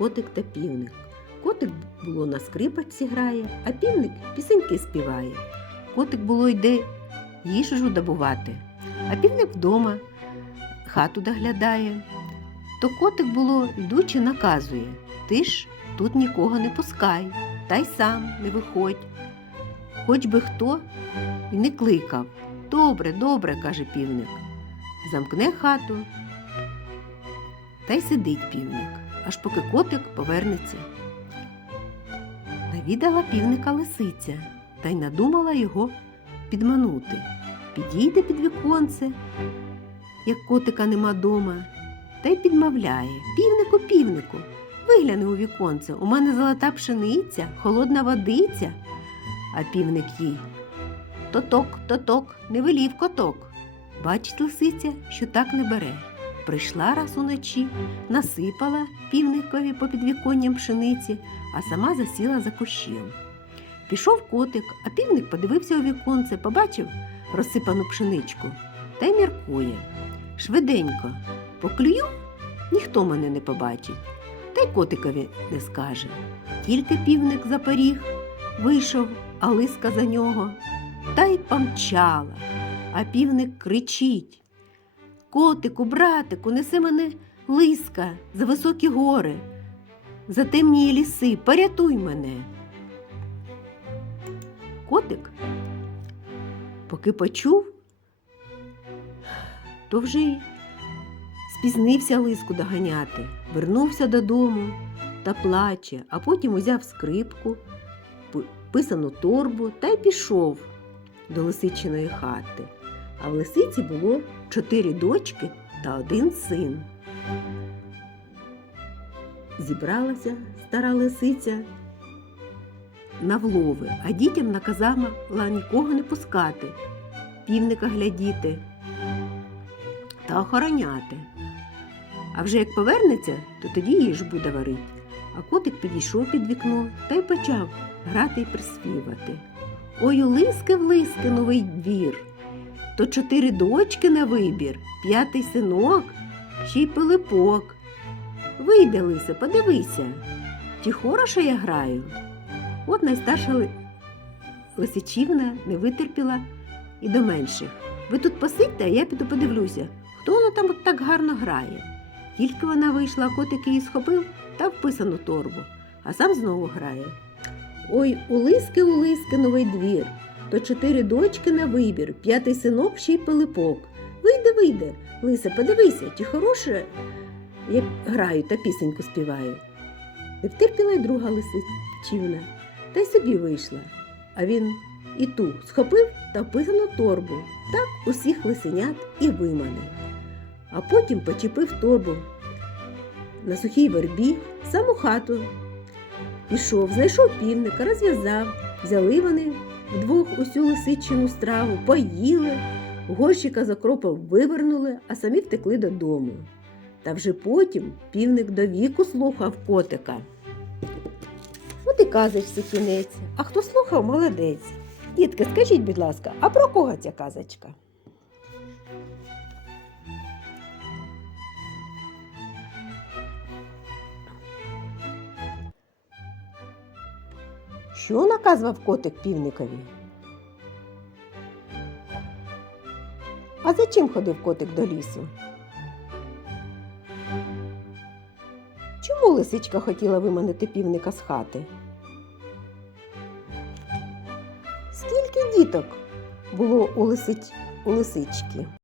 котик та півник. Котик було на скрипочці грає, а півник пісеньки співає. Котик було йде їжу добувати, а півник вдома хату доглядає. То котик було, йдучи, наказує Ти ж тут нікого не пускай, та й сам не виходь. Хоч би хто і не кликав. Добре, добре, каже півник. Замкне хату та й сидить півник, аж поки котик повернеться. Навідала півника лисиця та й надумала його підманути. Підійде під віконце, як котика нема дома, та й підмовляє Півнику, півнику, вигляни у віконце, у мене золота пшениця, холодна водиця, а півник їй. Тоток, тоток, не велів коток. Бачить лисиця, що так не бере. Прийшла раз уночі, насипала півникові по підвіконням пшениці, а сама засіла за кущем. Пішов котик, а півник подивився у віконце, побачив розсипану пшеничку та й міркує. Швиденько, поклюю, ніхто мене не побачить, та й котикові не скаже. Тільки півник за поріг вийшов, а лиска за нього, та й помчала. А півник кричить. Котику, братику, неси мене лиска за високі гори, за темні ліси, порятуй мене. Котик, поки почув, то вже й спізнився лиску доганяти, вернувся додому та плаче, а потім узяв скрипку, писану торбу та й пішов до лисичиної хати. А в лисиці було чотири дочки та один син. Зібралася стара лисиця на влови, а дітям наказала нікого не пускати, півника глядіти та охороняти. А вже як повернеться, то тоді їж буде варить. А котик підійшов під вікно та й почав грати й приспівати. Ой, у лиски в лиски новий двір, то чотири дочки на вибір, п'ятий синок, ще й пилипок. Вийди, лисе, подивися, чи хороше я граю. От найстарша ли... лисичівна не витерпіла і до менших. Ви тут посидьте, а я піду подивлюся, хто вона там от так гарно грає. Тільки вона вийшла, а котик її схопив та вписану торбу, а сам знову грає. Ой, у лиски, у лиски новий двір, то чотири дочки на вибір, п'ятий синок ще й пилипок. Вийде, вийде, лисе, подивися, чи хороше, як граю та пісеньку співаю. Не втерпіла й друга лисичівна, та й собі вийшла. А він і ту схопив та вписану торбу, так усіх лисенят і виманив. А потім почепив торбу на сухій вербі саму хату. Пішов, знайшов півника, розв'язав, взяли вони вдвох усю лисичину страву, поїли, горщика за кропом вивернули, а самі втекли додому. Та вже потім півник до віку слухав котика. От і казочці кінець. А хто слухав, молодець. Дітки, скажіть, будь ласка, а про кого ця казочка? Що наказував котик півникові? А за чим ходив котик до лісу? Чому лисичка хотіла виманити півника з хати? Скільки діток було у, лисич... у лисички?